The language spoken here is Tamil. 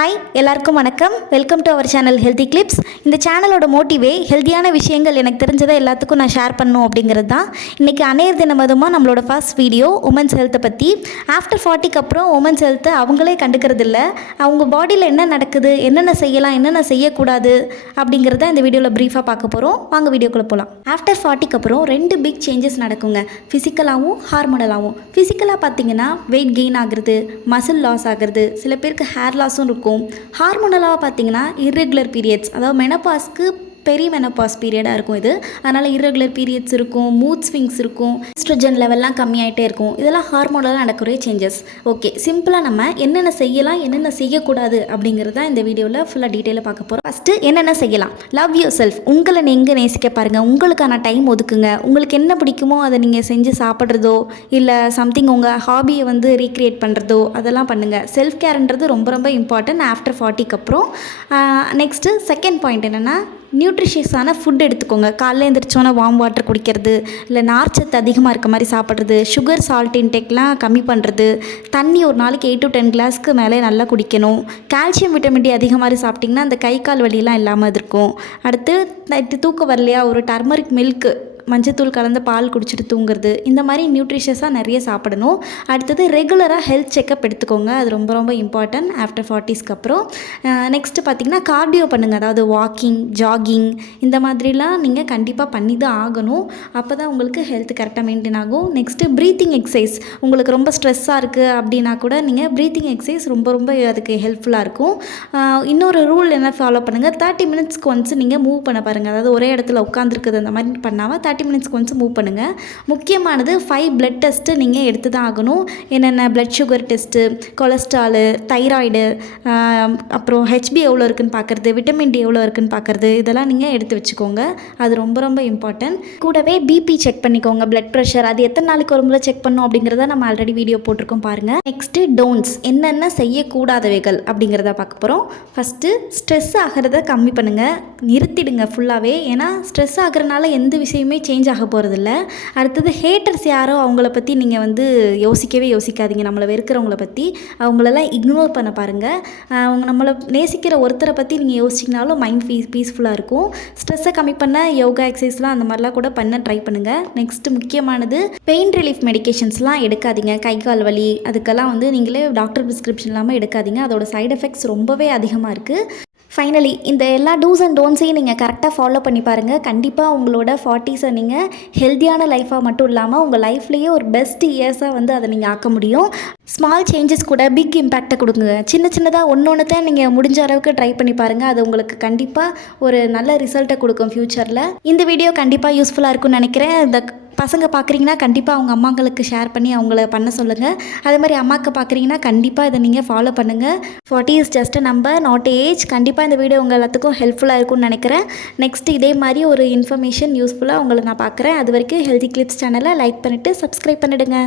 ஹாய் எல்லாருக்கும் வணக்கம். Welcome to our channel healthy clips. இந்த சேனலோட மோட்டிவே ஹெல்த்தியான விஷயங்கள் எனக்கு தெரிஞ்சதை எல்லாத்துக்கும் நான் ஷேர் பண்ணணும் அப்படிங்கிறது தான். இன்றைக்கி அன்னையர் தினம் அதுமாக நம்மளோட ஃபர்ஸ்ட் வீடியோ உமன்ஸ் ஹெல்த்தை பற்றி. ஆஃப்டர் 40க்கு அப்புறம் உமன்ஸ் ஹெல்த்தை அவங்களே கண்டுக்கிறது இல்லை. அவங்க பாடியில் என்ன நடக்குது, என்னென்ன செய்யலாம், என்னென்ன செய்யக்கூடாது அப்படிங்கிறத இந்த வீடியோவில் ப்ரீஃபாக பார்க்க போகிறோம். வாங்க வீடியோக்குள்ளே போகலாம். ஆஃப்டர் 40க்கு அப்புறம் 2 பிக் சேஞ்சஸ் நடக்குங்க, ஃபிசிக்கலாகவும் ஹார்மோனலாகவும். ஃபிசிக்கலாக பார்த்தீங்கன்னா வெயிட் கெயின் ஆகுறது, மசில் லாஸ் ஆகுறது, சில பேருக்கு ஹேர் லாஸும் இருக்கும். ஹார்மோனலாக பார்த்தீங்கன்னா இர்ரெகுலர் பீரியட்ஸ், அதாவது மெனோபாஸ்க்கு பெரிய மெனோபாஸ் பீரியடாக இருக்கும் இது. அதனால் இர்ரெகுலர் பீரியட்ஸ் இருக்கும், மூட் ஸ்விங்ஸ் இருக்கும், ஈஸ்ட்ரோஜன் லெவல்லாம் கம்மியாகிட்டே இருக்கும். இதெல்லாம் ஹார்மோனலாக நடக்கிற சேஞ்சஸ். ஓகே, சிம்பிளாக நம்ம என்னென்ன செய்யலாம், என்னென்ன செய்யக்கூடாது அப்படிங்கிறத இந்த வீடியோவில் ஃபுல்லாக டீட்டெயிலாக பார்க்க போகிறோம். ஃபஸ்ட்டு என்னென்ன செய்யலாம். Love your self. உங்களை நீங்கள் நேசிக்க பாருங்கள். உங்களுக்கான டைம் ஒதுக்குங்க. உங்களுக்கு என்ன பிடிக்குமோ அதை நீங்கள் செஞ்சு சாப்பிட்றதோ இல்லை சம்திங் உங்கள் ஹாபியை வந்து ரீக்ரியேட் பண்ணுறதோ அதெல்லாம் பண்ணுங்கள். செல்ஃப் கேர்ன்றது ரொம்ப ரொம்ப இம்பார்ட்டன்ட் ஆஃப்டர் 40க்கு அப்புறம். நெக்ஸ்ட்டு செகண்ட் பாயிண்ட் என்னென்னா, நியூட்ரிஷியஸான ஃபுட் எடுத்துக்கோங்க. காலையில் எழுந்திரிச்சோன்னா வார்ம் வாட்டர் குடிக்கிறது, இல்லை நார்ச்சத்து அதிகமாக இருக்க மாதிரி சாப்பிட்றது, சுகர் சால்ட் இன்டேக்லாம் கம்மி பண்ணுறது, தண்ணி ஒரு நாளைக்கு 8 to 10 கிளாஸ்க்கு மேலே நல்லா குடிக்கணும். கால்சியம் விட்டமின் டி அதிக மாதிரி சாப்பிட்டிங்கன்னா அந்த கை கால் வலியெல்லாம் இல்லாமல் இருக்கும். அடுத்து நைட்டு தூக்கம் வரலையா, ஒரு டர்மரிக் மில்க்கு, மஞ்சத்தூள் கலந்த பால் குடிச்சிட்டு தூங்குறது, இந்த மாதிரி நியூட்ரிஷியஸாக நிறைய சாப்பிடணும். அடுத்தது ரெகுலராக ஹெல்த் செக்கப் எடுத்துக்கோங்க. அது ரொம்ப ரொம்ப இம்பார்ட்டன்ட் ஆஃப்டர் 40ஸ்க்கு அப்புறம். நெக்ஸ்ட்டு பார்த்திங்கன்னா கார்டியோ பண்ணுங்கள். அதாவது வாக்கிங், ஜாகிங் இந்த மாதிரிலாம் நீங்கள் கண்டிப்பாக பண்ணி தான் ஆகணும். அப்போ தான் உங்களுக்கு ஹெல்த் கரெக்டாக மெயின்டைன் ஆகும். Next breathing exercise. உங்களுக்கு ரொம்ப ஸ்ட்ரெஸ்ஸாக இருக்குது அப்படின்னா கூட நீங்கள் ப்ரீத்திங் எக்ஸசைஸ் ரொம்ப ரொம்ப அதுக்கு ஹெல்ப்ஃபுல்லாக இருக்கும். இன்னொரு ரூல் என்ன ஃபாலோ பண்ணுங்கள், 30 மினிட்ஸ்க்கு ஒன்ஸ் நீங்கள் மூவ் பண்ண பாருங்கள். அதாவது ஒரே இடத்துல உட்காந்துருக்குது அந்த மாதிரி பண்ணாமல் 30 மினிட்ஸ்க்கு ஒன்ஸ் மூவ் பண்ணுங்கள். முக்கியமானது 5 பிளட் டெஸ்ட்டு நீங்கள் எடுத்து தான் ஆகணும். என்னென்ன blood sugar test, cholesterol, thyroid, அப்புறம் ஹெச்பி எவ்வளோ இருக்குன்னு பார்க்குறது, விட்டமின் டி எவ்வளோ இருக்குன்னு பார்க்குறது, இதெல்லாம் நீங்கள் எடுத்து வச்சுக்கோங்க. அது ரொம்ப ரொம்ப இம்பார்ட்டன்ட். கூடவே பிபி செக் பண்ணிக்கோங்க, பிளட் ப்ரெஷர். அது எத்தனை நாளைக்கு ஒரு முறை செக் பண்ணணும் அப்படிங்கிறத நம்ம ஆல்ரெடி வீடியோ போட்டிருக்கோம் பாருங்கள். நெக்ஸ்ட்டு டோன்ட்ஸ், என்னென்ன செய்யக்கூடாதவைகள் அப்படிங்கிறத பார்க்க போகிறோம். ஃபஸ்ட்டு ஸ்ட்ரெஸ் ஆகிறத கம்மி பண்ணுங்கள், நிறுத்திடுங்க ஃபுல்லாகவே. ஏன்னா ஸ்ட்ரெஸ் ஆகிறனால எந்த விஷயமே சேஞ்ச் ஆக போகிறதில்ல. அடுத்தது ஹேட்டர்ஸ் யாரோ அவங்கள பற்றி நீங்கள் வந்து யோசிக்காதீங்க. நம்மளை வெறுக்கிறவங்கள பற்றி அவங்களெல்லாம் இக்னோர் பண்ண பாருங்கள். அவங்க நம்மளை நேசிக்கிற ஒருத்தரை பற்றி நீங்கள் யோசிச்சிங்கனாலும் மைண்ட் பீஸ்ஃபுல்லாக இருக்கும். ஸ்ட்ரெஸ்ஸை கம்மி பண்ண யோகா எக்ஸசைஸ்லாம் அந்த மாதிரிலாம் கூட பண்ண ட்ரை பண்ணுங்கள். நெக்ஸ்ட்டு முக்கியமானது பெயின் ரிலீஃப் மெடிக்கேஷன்ஸ்லாம் எடுக்காதீங்க. கை கால் வலி அதுக்கெல்லாம் வந்து நீங்களே டாக்டர் ப்ரிஸ்கிரிப்ஷன் இல்லாமல் எடுக்காதீங்க. அதோட சைடு எஃபெக்ட்ஸ் ரொம்பவே அதிகமாக இருக்குது. ஃபைனலி இந்த எல்லா டூஸ் அண்ட் டோன்ட்ஸையும் நீங்கள் கரெக்டாக ஃபாலோ பண்ணி பாருங்கள். கண்டிப்பாக உங்களோட 40ஸை நீங்கள் ஹெல்த்தியான லைஃபாக மட்டும் இல்லாமல் உங்கள் லைஃப்லேயே ஒரு பெஸ்ட் இயர்ஸாக வந்து அதை நீங்கள் ஆக்க முடியும். ஸ்மால் சேஞ்சஸ் கூட பிக் இம்பேக்டை கொடுங்க. சின்னதாக ஒன்று தான் நீங்கள் முடிஞ்ச அளவுக்கு ட்ரை பண்ணி பாருங்கள். அது உங்களுக்கு கண்டிப்பாக ஒரு நல்ல ரிசல்ட்டை கொடுக்கும் ஃப்யூச்சரில். இந்த வீடியோ கண்டிப்பாக யூஸ்ஃபுல்லாக இருக்கும்னு நினைக்கிறேன். இந்த பசங்க பார்க்குறீங்கன்னா கண்டிப்பாக அவங்க அம்மாங்களுக்கு ஷேர் பண்ணி அவங்கள பண்ண சொல்லுங்கள். அதே மாதிரி அம்மாவுக்கு பார்க்குறீங்கன்னா கண்டிப்பாக இதை நீங்கள் ஃபாலோ பண்ணுங்கள். 40 is just a number, not aged. கண்டிப்பாக இந்த வீடியோ உங்கள் எல்லாத்துக்கும் ஹெல்ப்ஃபுல்லாக இருக்கும்னு நினைக்கிறேன். நெக்ஸ்ட் இதே மாதிரி ஒரு இன்ஃபர்மேஷன் யூஸ்ஃபுல்லாக உங்களை நான் பார்க்குறேன். அது வரைக்கும் ஹெல்தி கிளிப்ஸ் சேனலை லைக் பண்ணிவிட்டு சப்ஸ்கிரைப் பண்ணிவிடுங்க.